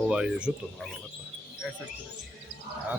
Ovaj žuto malo lepo. E, sad ću reći. A?